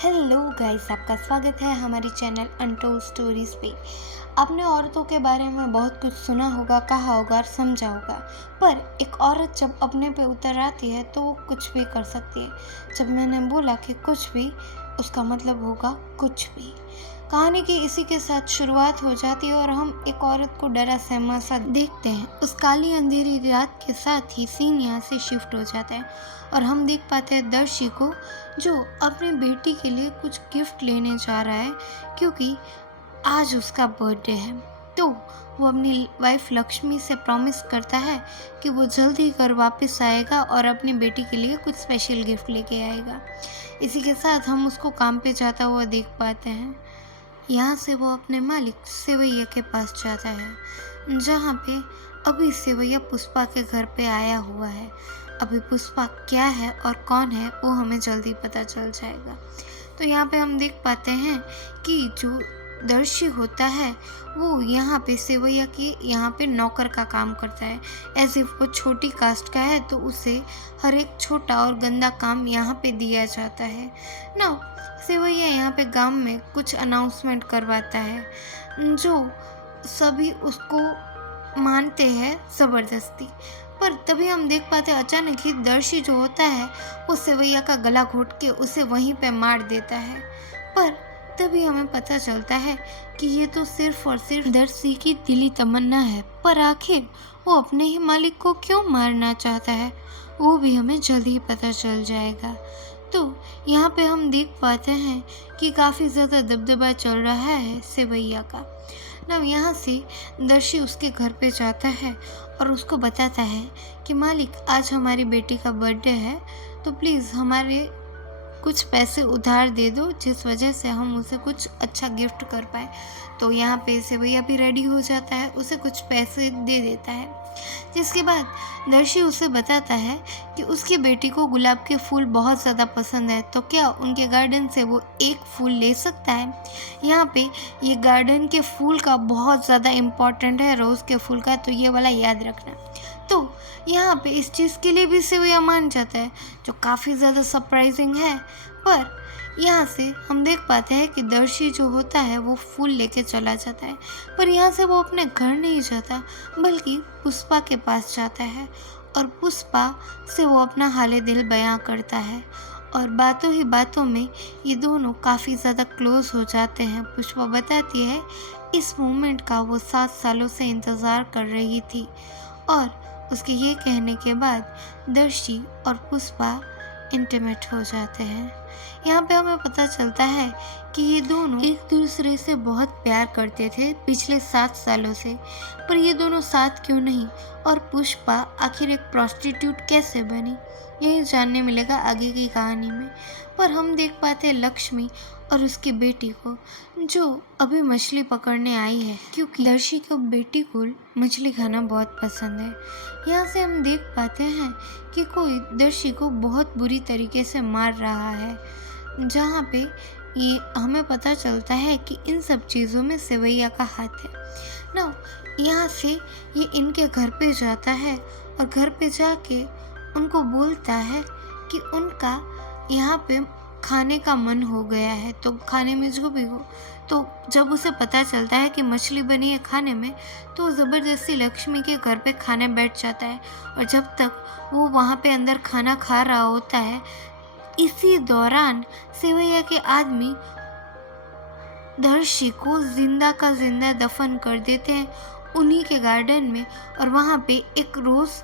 Hello guys, आपका स्वागत है हमारे चैनल अनटोल्ड स्टोरीज पे। आपने औरतों के बारे में बहुत कुछ सुना होगा, कहा होगा और समझा होगा, पर एक औरत जब अपने पे उतर आती है तो वो कुछ भी कर सकती है। जब मैंने बोला कि कुछ भी, उसका मतलब होगा कुछ भी। कहानी की इसी के साथ शुरुआत हो जाती है और हम एक औरत को डरा सहमा सा देखते हैं। उस काली अंधेरी रात के साथ ही सीन यहाँ से शिफ्ट हो जाता है और हम देख पाते हैं दर्शी को, जो अपनी बेटी के लिए कुछ गिफ्ट लेने जा रहा है क्योंकि आज उसका बर्थडे है। तो वो अपनी वाइफ लक्ष्मी से प्रॉमिस करता है कि वो जल्द ही घर वापस आएगा और अपनी बेटी के लिए कुछ स्पेशल गिफ्ट लेके आएगा। इसी के साथ हम उसको काम पे जाता हुआ देख पाते हैं। यहाँ से वो अपने मालिक सेवैया के पास जाता है, जहाँ पे अभी सेवैया पुष्पा के घर पे आया हुआ है। अभी पुष्पा क्या है और कौन है वो हमें जल्दी पता चल जाएगा। तो यहाँ पे हम देख पाते हैं कि जो दर्शी होता है वो यहाँ पे सेवैया के यहाँ पे नौकर का काम करता है। एज इफ वो छोटी कास्ट का है तो उसे हर एक छोटा और गंदा काम यहाँ पे दिया जाता है ना। सेवैया यहाँ पे गांव में कुछ अनाउंसमेंट करवाता है, जो सभी उसको मानते हैं ज़बरदस्ती। पर तभी हम देख पाते हैं अचानक ही दर्शी जो होता है वो सेवैया का गला घोट के उसे वहीं पे मार देता है। पर तभी हमें पता चलता है कि ये तो सिर्फ और सिर्फ दर्शी की दिली तमन्ना है, पर आखिर वो अपने ही मालिक को क्यों मारना चाहता है वो भी हमें जल्द ही पता चल जाएगा। तो यहाँ पे हम देख पाते हैं कि काफ़ी ज़्यादा दबदबा चल रहा है सेवैया का। ना यहाँ से दर्शी उसके घर पे जाता है और उसको बताता है कि मालिक, आज हमारी बेटी का बर्थडे है, तो प्लीज़ हमारे कुछ पैसे उधार दे दो, जिस वजह से हम उसे कुछ अच्छा गिफ्ट कर पाए। तो यहाँ पे सेवैया भी रेडी हो जाता है, उसे कुछ पैसे दे देता है। जिसके बाद दर्शी उसे बताता है कि उसकी बेटी को गुलाब के फूल बहुत ज़्यादा पसंद है, तो क्या उनके गार्डन से वो एक फूल ले सकता है। यहाँ पे ये गार्डन के फूल का बहुत ज़्यादा इम्पोर्टेंट है, रोज़ के फूल का, तो ये वाला याद रखना। तो यहाँ पे इस चीज़ के लिए भी सेवैया मान जाता है, जो काफ़ी ज़्यादा सरप्राइजिंग है। पर यहाँ से हम देख पाते हैं कि दर्शी जो होता है वो फूल लेके चला जाता है, पर यहाँ से वो अपने घर नहीं जाता बल्कि पुष्पा के पास जाता है और पुष्पा से वो अपना हाले दिल बयां करता है और बातों ही बातों में ये दोनों काफ़ी ज़्यादा क्लोज हो जाते हैं। पुष्पा बताती है इस मोमेंट का वो 7 सालों से इंतज़ार कर रही थी और उसके ये कहने के बाद दर्शी और पुष्पा इंटीमेट हो जाते हैं। यहाँ पे हमें पता चलता है कि ये दोनों एक दूसरे से बहुत प्यार करते थे पिछले 7 सालों से, पर ये दोनों साथ क्यों नहीं और पुष्पा आखिर एक प्रोस्टिट्यूट कैसे बनी, यही जानने मिलेगा आगे की कहानी में। पर हम देख पाते हैं लक्ष्मी और उसकी बेटी को, जो अभी मछली पकड़ने आई है क्योंकि दर्शी को बेटी को मछली खाना बहुत पसंद है। यहाँ से हम देख पाते हैं कि कोई दर्शी को बहुत बुरी तरीके से मार रहा है, जहाँ पे ये हमें पता चलता है कि इन सब चीज़ों में सेवैया का हाथ है ना। यहाँ से ये इनके घर पे जाता है और घर पे जाके उनको बोलता है कि उनका यहाँ पे खाने का मन हो गया है, तो खाने में जो भी हो। तो जब उसे पता चलता है कि मछली बनी है खाने में, तो वो ज़बरदस्ती लक्ष्मी के घर पे खाने बैठ जाता है और जब तक वो वहाँ पे अंदर खाना खा रहा होता है, इसी दौरान सेवैया के आदमी दर्शी को जिंदा का जिंदा दफन कर देते हैं उन्हीं के गार्डन में और वहाँ पे एक रोज़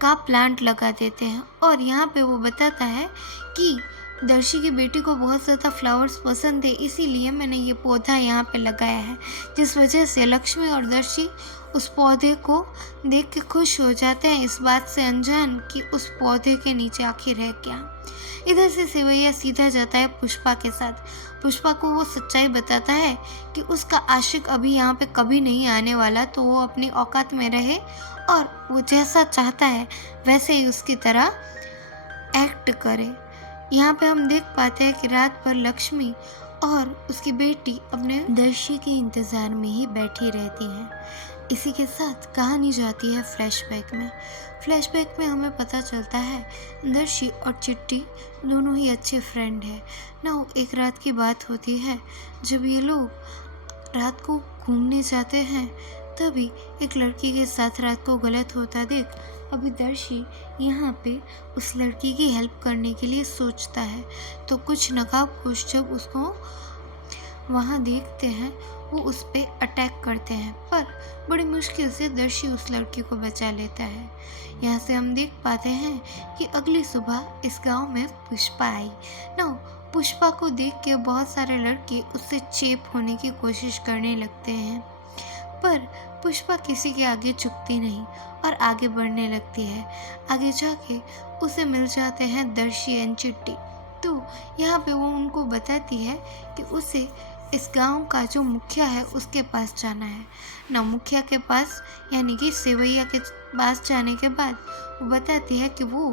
का प्लांट लगा देते हैं। और यहाँ पे वो बताता है कि दर्शी की बेटी को बहुत ज़्यादा फ्लावर्स पसंद है, इसीलिए मैंने ये पौधा यहाँ पे लगाया है, जिस वजह से लक्ष्मी और दर्शी उस पौधे को देख के खुश हो जाते हैं, इस बात से अनजान कि उस पौधे के नीचे आखिर है क्या। इधर से सेवैया सीधा जाता है पुष्पा के साथ। पुष्पा को वो सच्चाई बताता है कि उसका आशिक अभी यहाँ पे कभी नहीं आने वाला, तो वो अपनी औकात में रहे और वो जैसा चाहता है वैसे ही उसकी तरह एक्ट करे। यहाँ पे हम देख पाते हैं कि रात भर लक्ष्मी और उसकी बेटी अपने दर्शी के इंतज़ार में ही बैठी रहती हैं। इसी के साथ कहानी जाती है फ्लैशबैक में। फ्लैशबैक में हमें पता चलता है दर्शी और चिट्टी दोनों ही अच्छे फ्रेंड हैं ना। एक रात की बात होती है जब ये लोग रात को घूमने जाते हैं, तभी एक लड़की के साथ रात को गलत होता देख अभी दर्शी यहाँ पे उस लड़की की हेल्प करने के लिए सोचता है। तो कुछ नकाबपोश जब उसको वहाँ देखते हैं वो उस पर अटैक करते हैं, पर बड़ी मुश्किल से दर्शी उस लड़की को बचा लेता है। यहाँ से हम देख पाते हैं कि अगली सुबह इस गांव में पुष्पा आई ना। पुष्पा को देख के बहुत सारे लड़के उससे चेप होने की कोशिश करने लगते हैं, पर पुष्पा किसी के आगे झुकती नहीं और आगे बढ़ने लगती है। आगे जाके उसे मिल जाते हैं दर्शी एंड चिट्टी। तो यहाँ पे वो उनको बताती है कि उसे इस गांव का जो मुखिया है उसके पास जाना है ना। मुखिया के पास यानी कि सेवैया के पास जाने के बाद वो बताती है कि वो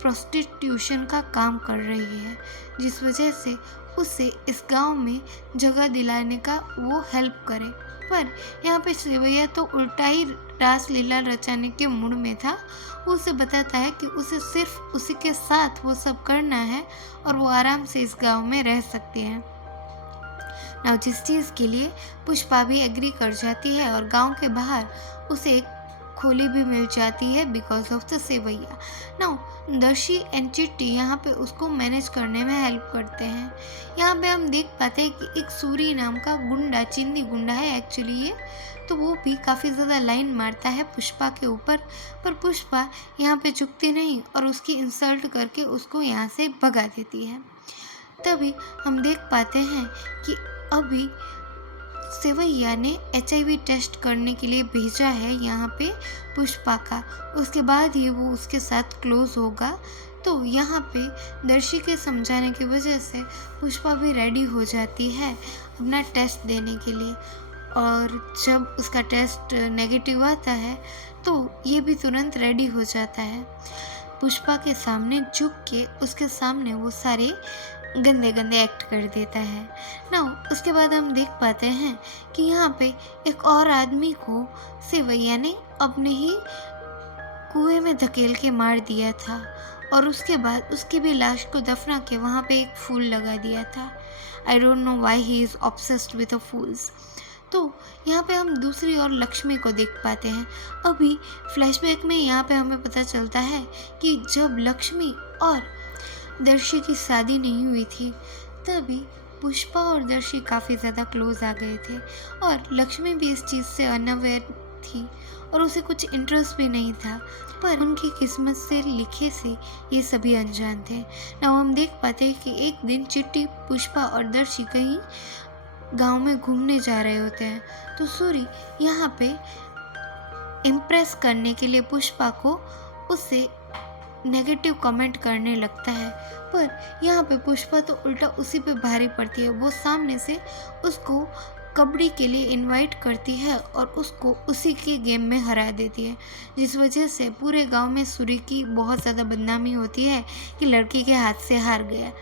प्रोस्टिट्यूशन का काम कर रही है, जिस वजह से उसे इस गांव में जगह दिलाने का वो हेल्प करे। पर यहाँ पे सेवैया तो उल्टा ही रासलीला रचाने के मूड में था। वो उसे बताता है कि उसे सिर्फ उसी के साथ वो सब करना है और वो आराम से इस गांव में रह सकती है ना। जिस चीज़ के लिए पुष्पा भी एग्री कर जाती है और गांव के बाहर उसे एक खोली भी मिल जाती है बिकॉज ऑफ द सेवैया ना। दर्शी एंड चिट्टी यहाँ पे उसको मैनेज करने में हेल्प करते हैं। यहाँ पे हम देख पाते हैं कि एक सूरी नाम का गुंडा, चिंदी गुंडा है एक्चुअली ये, तो वो भी काफ़ी ज़्यादा लाइन मारता है पुष्पा के ऊपर, पर पुष्पा यहाँ पे झुकती नहीं और उसकी इंसल्ट करके उसको यहाँ से भगा देती है। तभी हम देख पाते हैं कि अभी सेवैया ने HIV टेस्ट करने के लिए भेजा है यहाँ पे पुष्पा का, उसके बाद ही वो उसके साथ क्लोज होगा। तो यहाँ पे दर्शी के समझाने की वजह से पुष्पा भी रेडी हो जाती है अपना टेस्ट देने के लिए, और जब उसका टेस्ट नेगेटिव आता है तो ये भी तुरंत रेडी हो जाता है। पुष्पा के सामने झुक के उसके सामने वो सारे गंदे गंदे एक्ट कर देता है ना। उसके बाद हम देख पाते हैं कि यहाँ पे एक और आदमी को सेवैया ने अपने ही कुएं में धकेल के मार दिया था और उसके बाद उसकी भी लाश को दफना के वहाँ पे एक फूल लगा दिया था। I don't know why he is obsessed with the fools. तो यहाँ पे हम दूसरी ओर लक्ष्मी को देख पाते हैं। अभी फ्लैशबैक में यहाँ पे हमें पता चलता है कि जब लक्ष्मी और दर्शी की शादी नहीं हुई थी तभी पुष्पा और दर्शी काफ़ी ज़्यादा क्लोज आ गए थे और लक्ष्मी भी इस चीज़ से अनअवेयर थी और उसे कुछ इंटरेस्ट भी नहीं था, पर उनकी किस्मत से लिखे से ये सभी अनजान थे ना। हम देख पाते हैं कि एक दिन चिट्टी, पुष्पा और दर्शी कहीं गांव में घूमने जा रहे होते हैं, तो सूरी यहाँ पे इम्प्रेस करने के लिए पुष्पा को उससे नेगेटिव कमेंट करने लगता है, पर यहाँ पे पुष्पा तो उल्टा उसी पे भारी पड़ती है। वो सामने से उसको कबड्डी के लिए इनवाइट करती है और उसको उसी के गेम में हरा देती है, जिस वजह से पूरे गांव में सूरी की बहुत ज़्यादा बदनामी होती है कि लड़की के हाथ से हार गया।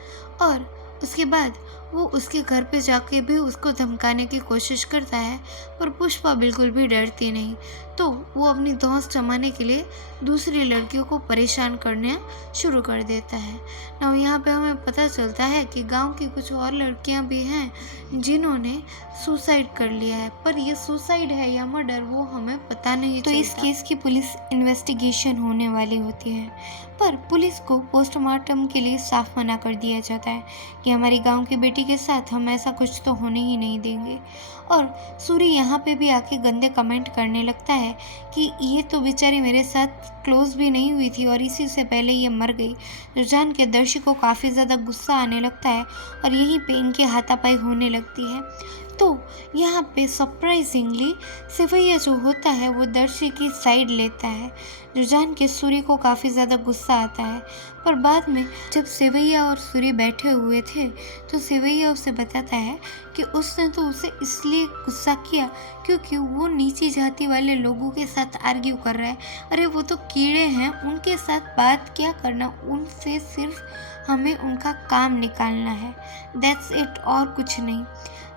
और उसके बाद वो उसके घर पे जाके भी उसको धमकाने की कोशिश करता है, पर पुष्पा बिल्कुल भी डरती नहीं। तो वो अपनी धौंस जमाने के लिए दूसरी लड़कियों को परेशान करना शुरू कर देता है ना। यहाँ पे हमें पता चलता है कि गांव की कुछ और लड़कियां भी हैं जिन्होंने सुसाइड कर लिया है, पर ये सुसाइड है या मर्डर वो हमें पता नहीं चलता। तो इस केस की पुलिस इन्वेस्टिगेशन होने वाली होती है, पर पुलिस को पोस्टमार्टम के लिए साफ मना कर दिया जाता है कि हमारी गांव की बेटी के साथ हम ऐसा कुछ तो होने ही नहीं देंगे। और सूरी यहाँ पे भी आके गंदे कमेंट करने लगता है कि ये तो बेचारी मेरे साथ क्लोज भी नहीं हुई थी और इसी से पहले ये मर गई, जो जान के दर्शी को काफ़ी ज़्यादा गुस्सा आने लगता है और यहीं पे इनके हाथापाई होने लगती है। तो यहाँ पे सरप्राइजिंगली सेवैया जो होता है वो दर्शी की साइड लेता है, जो जान के सूरी को काफ़ी ज़्यादा गुस्सा आता है। पर बाद में जब सेवैया और सूरी बैठे हुए थे तो सेवैया उसे बताता है कि उसने तो उसे इसलिए गुस्सा किया क्योंकि वो नीची जाति वाले लोगों के साथ आर्ग्यू कर रहा है। अरे वो तो कीड़े हैं, उनके साथ बात क्या करना, उनसे सिर्फ हमें उनका काम निकालना है, दैट्स इट, और कुछ नहीं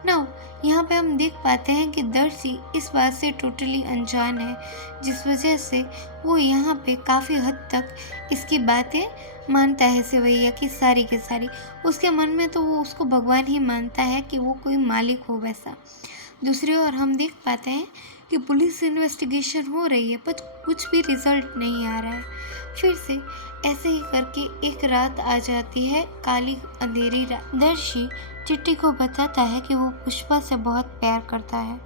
नाउ यहाँ पे हम देख पाते हैं कि दर्शी इस बात से टोटली अनजान है, जिस वजह से वो यहाँ पे काफ़ी हद तक इसकी बातें मानता है सेवैया की सारी के सारी। उसके मन में तो वो उसको भगवान ही मानता है कि वो कोई मालिक हो वैसा। दूसरी ओर हम देख पाते हैं कि पुलिस इन्वेस्टिगेशन हो रही है, पर कुछ भी रिजल्ट नहीं आ रहा है। फिर से ऐसे ही करके एक रात आ जाती है, काली अंधेरी रात। दर्शी चिट्टी को बताता है कि वो पुष्पा से बहुत प्यार करता है।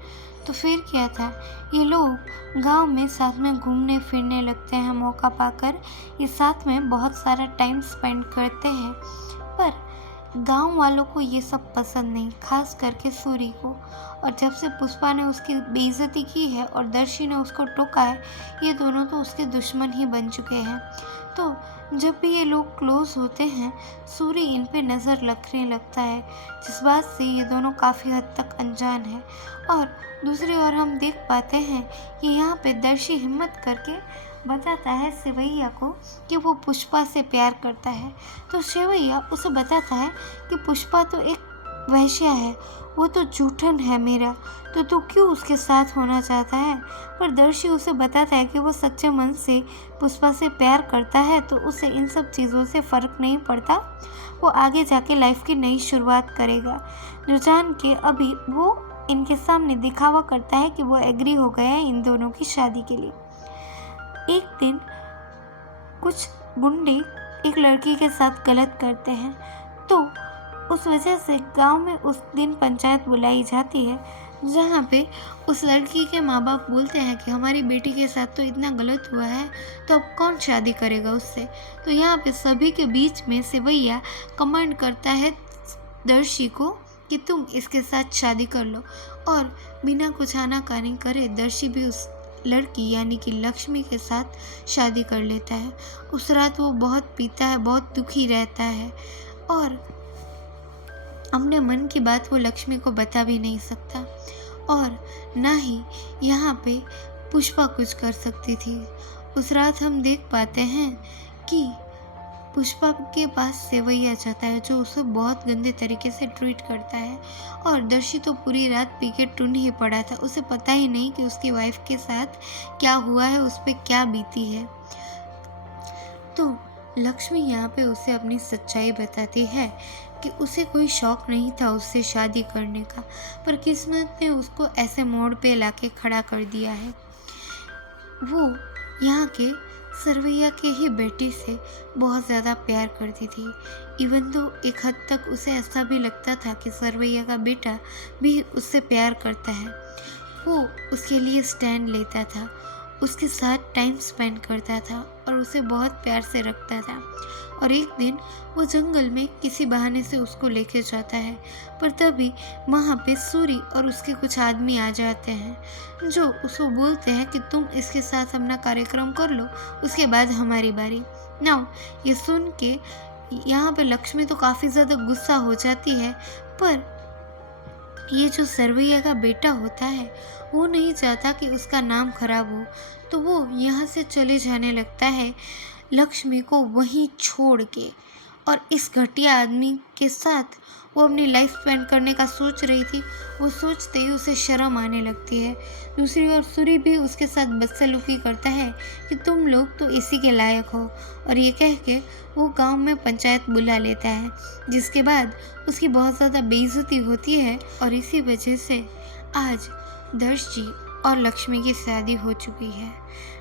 तो फिर क्या था, ये लोग गांव में साथ में घूमने फिरने लगते हैं। मौका पाकर ये साथ में बहुत सारा टाइम स्पेंड करते हैं, पर गांव वालों को ये सब पसंद नहीं, खास करके सूरी को। और जब से पुष्पा ने उसकी बेइज्जती की है और दर्शी ने उसको टोका है, ये दोनों तो उसके दुश्मन ही बन चुके हैं। तो जब भी ये लोग क्लोज होते हैं, सूरी इन पे नज़र रखने लगता है, जिस बात से ये दोनों काफ़ी हद तक अनजान है। और दूसरी ओर हम देख पाते हैं कि यहाँ पे दर्शी हिम्मत करके बताता है सेवैया को कि वो पुष्पा से प्यार करता है। तो सेवैया उसे बताता है कि पुष्पा तो एक वैश्या है, वो तो जूठन है मेरा, तो तू क्यों उसके साथ होना चाहता है। पर दर्शी उसे बताता है कि वो सच्चे मन से पुष्पा से प्यार करता है, तो उसे इन सब चीज़ों से फ़र्क नहीं पड़ता, वो आगे जाके लाइफ की नई शुरुआत करेगा। जो जान के अभी वो इनके सामने दिखावा करता है कि वो एग्री हो गया है इन दोनों की शादी के लिए। एक दिन कुछ गुंडे एक लड़की के साथ गलत करते हैं, तो उस वजह से गांव में उस दिन पंचायत बुलाई जाती है, जहाँ पे उस लड़की के माँ बाप बोलते हैं कि हमारी बेटी के साथ तो इतना गलत हुआ है, तो अब कौन शादी करेगा उससे। तो यहाँ पे सभी के बीच में सेवैया कमांड करता है दर्शी को कि तुम इसके साथ शादी कर लो। और बिना कुछ आनाकानी करे दर्शी भी उस लड़की यानी कि लक्ष्मी के साथ शादी कर लेता है। उस रात वो बहुत पीता है, बहुत दुखी रहता है, और अपने मन की बात वो लक्ष्मी को बता भी नहीं सकता, और ना ही यहाँ पे पुष्पा कुछ कर सकती थी। उस रात हम देख पाते हैं कि पुष्पा के पास सेवैया जाता है, जो उसे बहुत गंदे तरीके से ट्रीट करता है। और दर्शी तो पूरी रात पी के टुन ही पड़ा था, उसे पता ही नहीं कि उसकी वाइफ के साथ क्या हुआ है, उस पर क्या बीती है। तो लक्ष्मी यहाँ पे उसे अपनी सच्चाई बताती है कि उसे कोई शौक नहीं था उससे शादी करने का, पर किस्मत ने उसको ऐसे मोड़ पे लाके खड़ा कर दिया है। वो यहाँ के सरवैया के ही बेटी से बहुत ज़्यादा प्यार करती थी। इवन तो एक हद तक उसे ऐसा भी लगता था कि सरवैया का बेटा भी उससे प्यार करता है। वो उसके लिए स्टैंड लेता था, उसके साथ टाइम स्पेंड करता था और उसे बहुत प्यार से रखता था। और एक दिन वो जंगल में किसी बहाने से उसको लेके जाता है, पर तभी वहाँ पे सूरी और उसके कुछ आदमी आ जाते हैं, जो उसको बोलते हैं कि तुम इसके साथ अपना कार्यक्रम कर लो, उसके बाद हमारी बारी। नाउ ये सुन के यहाँ पे लक्ष्मी तो काफ़ी ज़्यादा गुस्सा हो जाती है, पर ये जो सरवैया का बेटा होता है वो नहीं चाहता कि उसका नाम खराब हो, तो वो यहाँ से चले जाने लगता है लक्ष्मी को वहीं छोड़ के। और इस घटिया आदमी के साथ वो अपनी लाइफ स्पेंड करने का सोच रही थी, वो सोचते ही उसे शर्म आने लगती है। दूसरी ओर सूरी भी उसके साथ बदसलूकी करता है कि तुम लोग तो इसी के लायक हो, और ये कह के वो गांव में पंचायत बुला लेता है, जिसके बाद उसकी बहुत ज़्यादा बेइज्जती होती है। और इसी वजह से आज दर्श जी और लक्ष्मी की शादी हो चुकी है।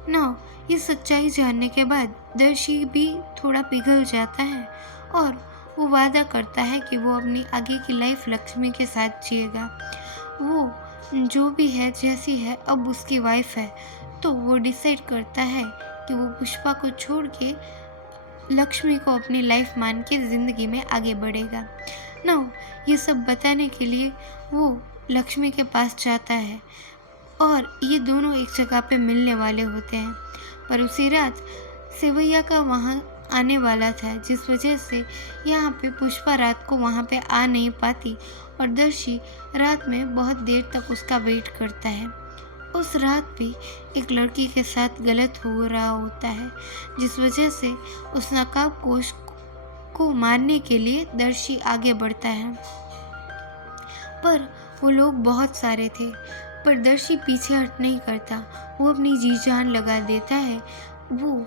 ना ये सच्चाई जानने के बाद दर्शी भी थोड़ा पिघल जाता है, और वो वादा करता है कि वो अपनी आगे की लाइफ लक्ष्मी के साथ जिएगा। वो जो भी है जैसी है अब उसकी वाइफ है, तो वो डिसाइड करता है कि वो पुष्पा को छोड़ के लक्ष्मी को अपनी लाइफ मान के ज़िंदगी में आगे बढ़ेगा। ना ये सब बताने के लिए वो लक्ष्मी के पास जाता है, और ये दोनों एक जगह पे मिलने वाले होते हैं। पर उसी रात सेवैया का वहाँ आने वाला था, जिस वजह से यहाँ पे पुष्पा रात को वहाँ पे आ नहीं पाती, और दर्शी रात में बहुत देर तक उसका वेट करता है। उस रात भी एक लड़की के साथ गलत हो रहा होता है, जिस वजह से उस नकाबपोश को मारने के लिए दर्शी आगे बढ़ता है। पर वो लोग बहुत सारे थे, पर दर्शी पीछे हट नहीं करता। वो अपनी जी जान लगा देता है। वो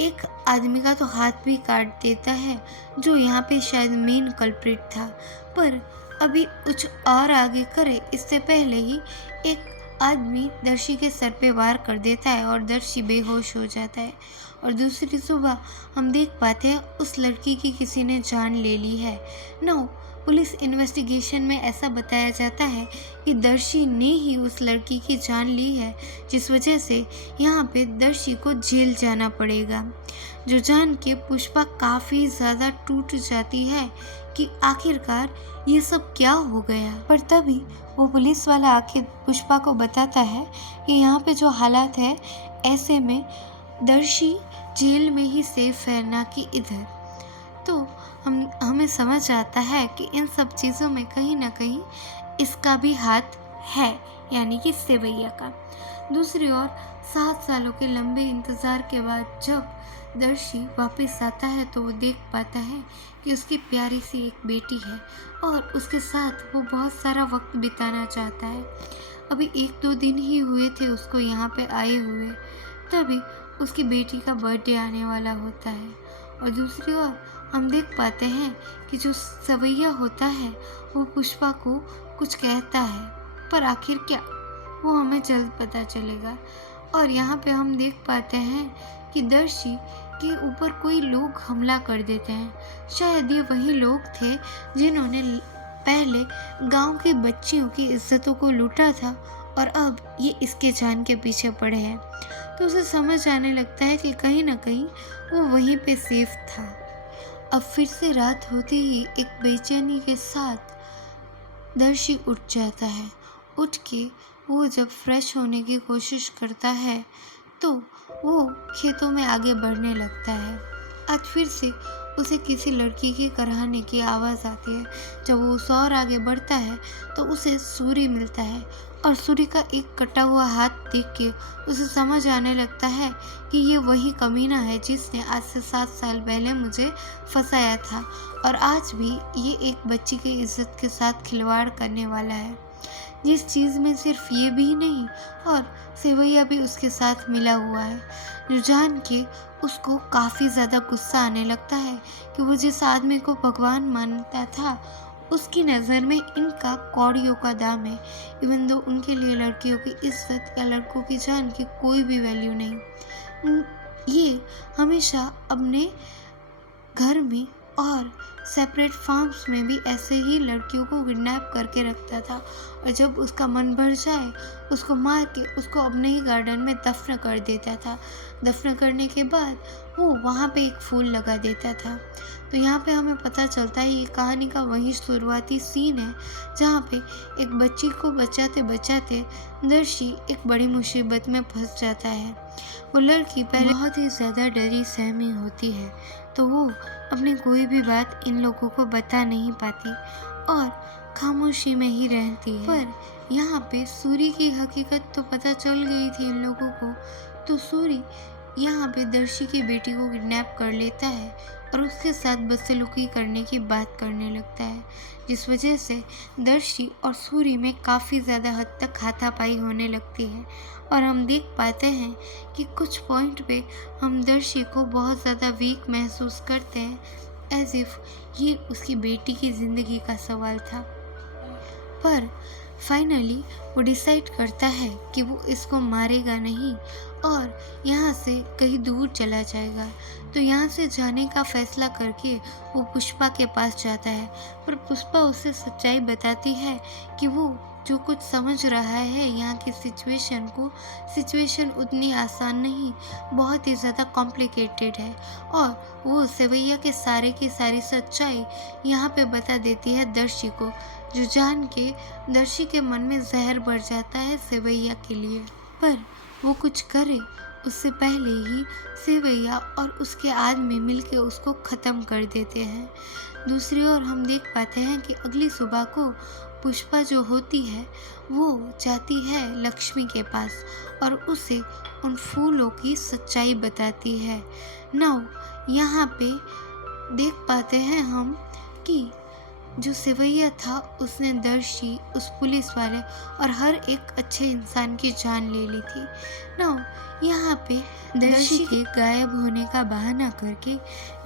एक आदमी का तो हाथ भी काट देता है, जो यहाँ पे शायद मेन कल्प्रिट था। पर अभी कुछ और आगे करे इससे पहले ही एक आदमी दर्शी के सर पे वार कर देता है और दर्शी बेहोश हो जाता है। और दूसरी सुबह हम देख पाते हैं उस लड़की की किसी ने जान ले ली है। नाउ पुलिस इन्वेस्टिगेशन में ऐसा बताया जाता है कि दर्शी ने ही उस लड़की की जान ली है, जिस वजह से यहाँ पे दर्शी को जेल जाना पड़ेगा। जो जान के पुष्पा काफ़ी ज़्यादा टूट जाती है कि आखिरकार ये सब क्या हो गया। पर तभी वो पुलिस वाला आके पुष्पा को बताता है कि यहाँ पे जो हालात है, ऐसे में दर्शी जेल में ही सेफ है, ना कि इधर। तो हमें समझ आता है कि इन सब चीज़ों में कहीं ना कहीं इसका भी हाथ है, यानी कि सेवैया का। दूसरी ओर 7 सालों के लंबे इंतज़ार के बाद जब दर्शी वापस आता है तो वो देख पाता है कि उसकी प्यारी सी एक बेटी है और उसके साथ वो बहुत सारा वक्त बिताना चाहता है। अभी 1-2 दिन ही हुए थे उसको यहाँ पे आए हुए, तभी उसकी बेटी का बर्थडे आने वाला होता है। और दूसरी ओर हम देख पाते हैं कि जो सवैया होता है वो पुष्पा को कुछ कहता है, पर आखिर क्या, वो हमें जल्द पता चलेगा। और यहाँ पे हम देख पाते हैं कि दर्शी के ऊपर कोई लोग हमला कर देते हैं। शायद ये वही लोग थे जिन्होंने पहले गांव की बच्चियों की इज्जतों को लूटा था और अब ये इसके जान के पीछे पड़े हैं। तो उसे समझ आने लगता है कि कहीं ना कहीं वो वहीं पे सेफ था। अब फिर से रात होते ही एक बेचैनी के साथ दर्शी उठ जाता है। उठ के वो जब फ्रेश होने की कोशिश करता है तो वो खेतों में आगे बढ़ने लगता है। आज फिर से उसे किसी लड़की के कराहने की आवाज़ आती है। जब वो उस और आगे बढ़ता है तो उसे सूरी मिलता है और सूरी का एक कटा हुआ हाथ देख के उसे समझ आने लगता है कि ये वही कमीना है जिसने आज से 7 साल पहले मुझे फंसाया था और आज भी ये एक बच्ची की इज्जत के साथ खिलवाड़ करने वाला है, जिस चीज़ में सिर्फ ये भी नहीं और सेवैया भी उसके साथ मिला हुआ है। जो जान के उसको काफ़ी ज़्यादा गुस्सा आने लगता है कि वो जिस आदमी को भगवान मानता था उसकी नज़र में इनका कौड़ियों का दाम है। इवन दो उनके लिए लड़कियों की इज्जत या लड़कों की जान की कोई भी वैल्यू नहीं। ये हमेशा अपने घर में और सेपरेट फार्म्स में भी ऐसे ही लड़कियों को किडनैप करके रखता था और जब उसका मन भर जाए उसको मार के उसको अपने ही गार्डन में दफन कर देता था। दफन करने के बाद वो वहाँ पे एक फूल लगा देता था। तो यहाँ पे हमें पता चलता है ये कहानी का वही शुरुआती सीन है जहाँ पे एक बच्ची को बचाते बचाते दर्शी एक बड़ी मुसीबत में फंस जाता है। वो लड़की पहले बहुत ही ज़्यादा डरी सहमी होती है, तो वो अपनी कोई भी बात इन लोगों को बता नहीं पाती और खामोशी में ही रहती है। पर यहाँ पे सूरी की हकीकत तो पता चल गई थी इन लोगों को, तो सूरी यहाँ पे दर्शी की बेटी को किडनैप कर लेता है और उसके साथ बदसलूकी करने की बात करने लगता है, जिस वजह से दर्शी और सूरी में काफ़ी ज़्यादा हद तक हाथापाई होने लगती है। और हम देख पाते हैं कि कुछ पॉइंट पे हम दर्शी को बहुत ज़्यादा वीक महसूस करते हैं, एज इफ़ ये उसकी बेटी की ज़िंदगी का सवाल था। पर फाइनली वो डिसाइड करता है कि वो इसको मारेगा नहीं और यहाँ से कहीं दूर चला जाएगा। तो यहाँ से जाने का फैसला करके वो पुष्पा के पास जाता है, पर पुष्पा उसे सच्चाई बताती है कि वो जो कुछ समझ रहा है यहाँ की सिचुएशन उतनी आसान नहीं, बहुत ही ज़्यादा कॉम्प्लिकेटेड है। और वो सेवैया के सारे की सारी सच्चाई यहाँ पे बता देती है दर्शी को, जो जान के दर्शी के मन में जहर भर जाता है सेवैया के लिए। पर वो कुछ करे उससे पहले ही सेवैया और उसके आदमी मिलके उसको ख़त्म कर देते हैं। दूसरी ओर हम देख पाते हैं कि अगली सुबह को पुष्पा जो होती है वो जाती है लक्ष्मी के पास और उसे उन फूलों की सच्चाई बताती है। नाउ यहाँ पे देख पाते हैं हम कि जो सेवैया था उसने दर्शी, उस पुलिस वाले और हर एक अच्छे इंसान की जान ले ली थी ना। यहाँ पे दर्शी के गायब होने का बहाना करके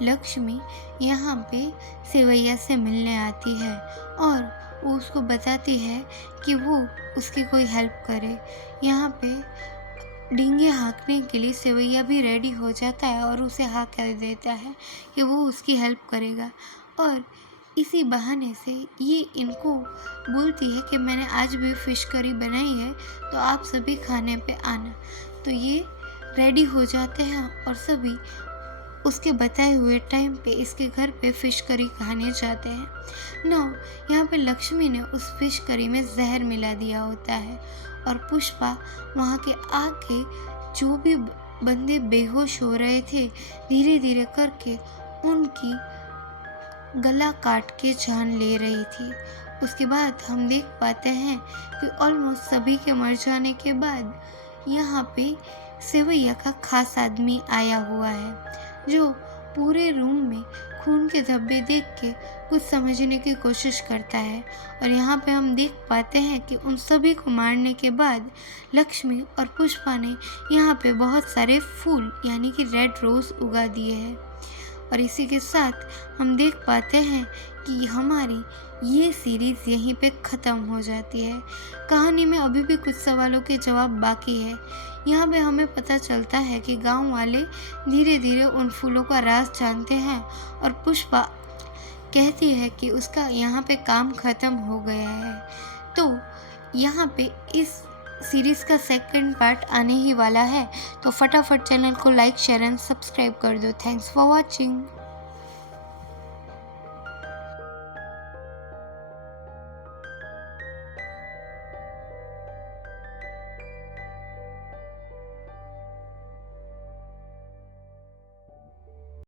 लक्ष्मी यहाँ पे सेवैया से मिलने आती है और वो उसको बताती है कि वो उसकी कोई हेल्प करे। यहाँ पे डींगे हाँकने के लिए सेवैया भी रेडी हो जाता है और उसे हाँ कह देता है कि वो उसकी हेल्प करेगा। और इसी बहाने से ये इनको बोलती है कि मैंने आज भी फ़िश करी बनाई है, तो आप सभी खाने पे आना। तो ये रेडी हो जाते हैं और सभी उसके बताए हुए टाइम पे इसके घर पे फ़िश करी खाने जाते हैं ना। यहाँ पे लक्ष्मी ने उस फ़िश करी में जहर मिला दिया होता है और पुष्पा वहाँ के आके जो भी बंदे बेहोश हो रहे थे धीरे धीरे करके उनकी गला काट के जान ले रही थी। उसके बाद हम देख पाते हैं कि ऑलमोस्ट सभी के मर जाने के बाद यहाँ पे सेवैया का खास आदमी आया हुआ है जो पूरे रूम में खून के धब्बे देख के कुछ समझने की कोशिश करता है। और यहाँ पे हम देख पाते हैं कि उन सभी को मारने के बाद लक्ष्मी और पुष्पा ने यहाँ पे बहुत सारे फूल यानी कि रेड रोज़ उगा दिए हैं। और इसी के साथ हम देख पाते हैं कि हमारी ये सीरीज़ यहीं पे ख़त्म हो जाती है। कहानी में अभी भी कुछ सवालों के जवाब बाकी है। यहाँ पे हमें पता चलता है कि गांव वाले धीरे धीरे उन फूलों का राज जानते हैं और पुष्पा कहती है कि उसका यहाँ पे काम ख़त्म हो गया है। तो यहाँ पे इस सीरीज़ का सेकंड पार्ट आने ही वाला है, तो फटाफट चैनल को लाइक शेयर एंड सब्सक्राइब कर दो। Thanks for watching.